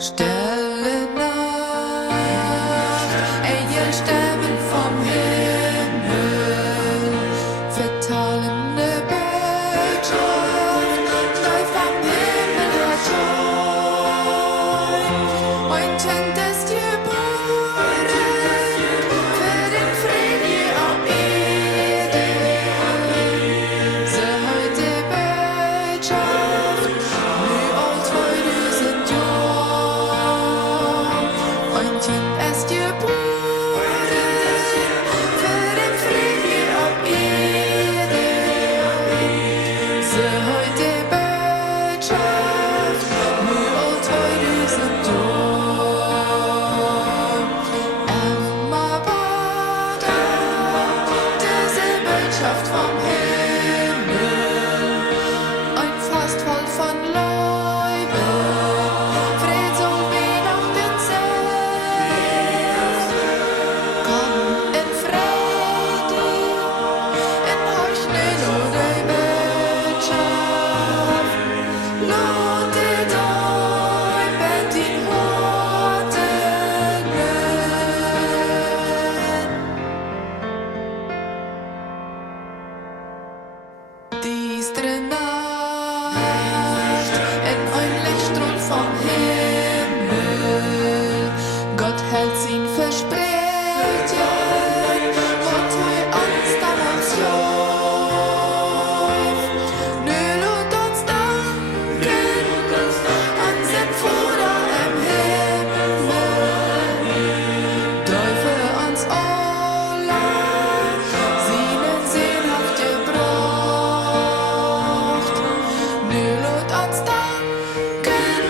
Stille Nacht, Engel stemmen vom Himmel, vertallende Botschaft, neu vom Himmel erscheint. Ein Kind ist geboren, für den Frieden hier auf Erden. So heute Botschaft, nu al 2000 Jahre. Ein Kind ist geboren, für den Frieden hier auf Erden. So heute Botschaft, nu al 2000 Jahre. Emma Bader, diese Botschaft vom Himmel, ein Fast voll von Leube, Fried so wie nach den Selbst. Komm in Frieden, in Hochschnell oder Botschaft, Lotte Däuben, die Horten. Diestre Nacht, in ein Lichtstrahl vom Himmel, Gott hält ihn versprechen, wat hij ons damals gaf. Nu laat ons danken, an zijn Vater im Himmel, der für uns alle seinen Sinn hat gebracht. Nu laat ons danken,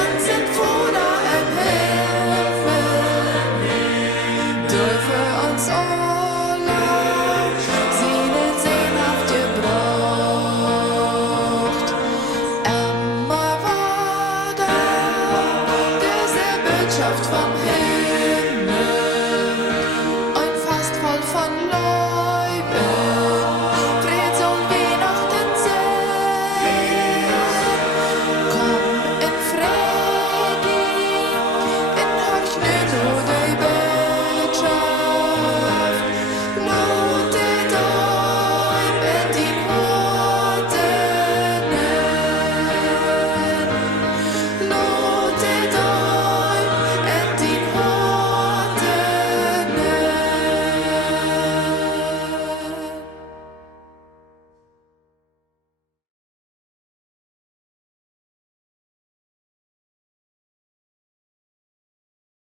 an zijn Vater im Himmel, der für uns alle